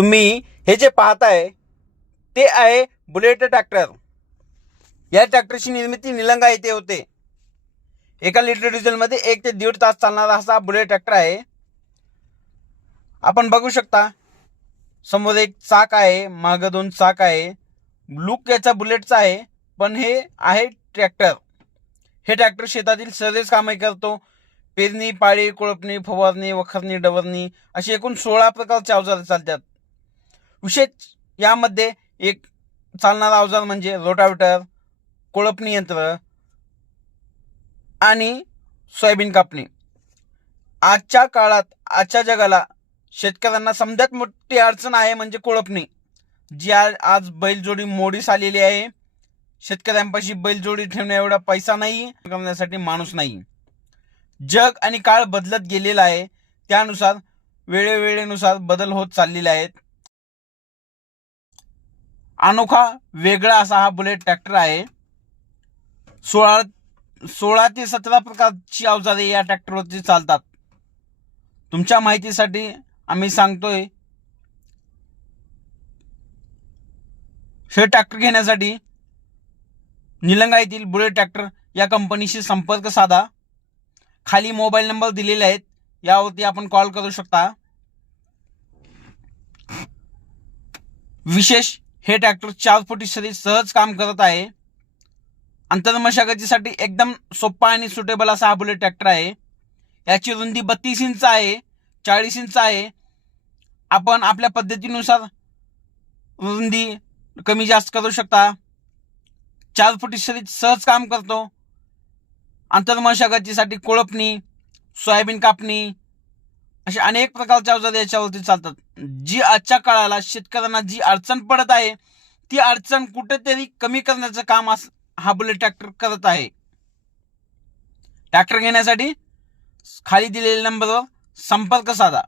तुम्ही हे जे पाहताय ते आहे बुलेट ट्रॅक्टर. या ट्रॅक्टरची निर्मिती निलंगा येथे होते. एका लिटर डिझेलमध्ये एक ते दीड तास चालणारा असा बुलेट ट्रॅक्टर आहे. आपण बघू शकता समोर एक चाक आहे मागं दोन चाक आहे. लुक याचा बुलेटचा आहे पण हे आहे ट्रॅक्टर. हे ट्रॅक्टर शेतातील सर्वच कामे करतो. पेरणी पाळी कोळपणी फवारणी वखरणी डवरणी अशी एकूण सोळा प्रकारचे अवजार चालतात. विशेष यामध्ये एक चालणारा अवजार म्हणजे रोटावेटर कोळपणी यंत्र आणि सोयाबीन कापणी. आजच्या काळात आजच्या जगाला शेतकऱ्यांना समजात मोठी अडचण आहे म्हणजे कोळपणी जी आज आज बैलजोडी मोडीस आलेली आहे. शेतकऱ्यांपाशी बैलजोडी ठेवण्या एवढा पैसा नाही करण्यासाठी माणूस नाही. जग आणि काळ बदलत गेलेला आहे. त्यानुसार वेळेवेळेनुसार बदल होत चाललेले आहेत. अनोखा वेगळा असा हा बुलेट ट्रॅक्टर आहे. सोळा सोळा ते सतरा प्रकारची अवजारे या ट्रॅक्टरवरती चालतात. तुमच्या माहितीसाठी आम्ही सांगतोय हे ट्रॅक्टर घेण्यासाठी निलंगा येथील बुलेट ट्रॅक्टर या कंपनीशी संपर्क साधा. खाली मोबाईल नंबर दिलेले आहेत यावरती आपण कॉल करू शकता. विशेष हे ट्रॅक्टर चार फुटी सहज काम करत आहे. अंतर्मशागतीसाठी एकदम सोपा आणि सुटेबल असा हा बुलेट ट्रॅक्टर आहे. याची रुंदी बत्तीस इंच आहे चाळीस इंच आहे. आपण आपल्या पद्धतीनुसार रुंदी कमी जास्त करू शकता. चार फुटी शरीर सहज काम करतो. आंतरमशागतीसाठी कोळपणी सोयाबीन कापणी असे अनेक प्रकारचे अवजार याच्यावरती चालतात. जी आजच्या काळाला शेतकऱ्यांना जी अडचण पडत आहे ती अडचण कुठेतरी कमी करण्याचं काम हा बुलेट ट्रॅक्टर करत आहे. ट्रॅक्टर घेण्यासाठी खाली दिलेल्या नंबरवर संपर्क साधा.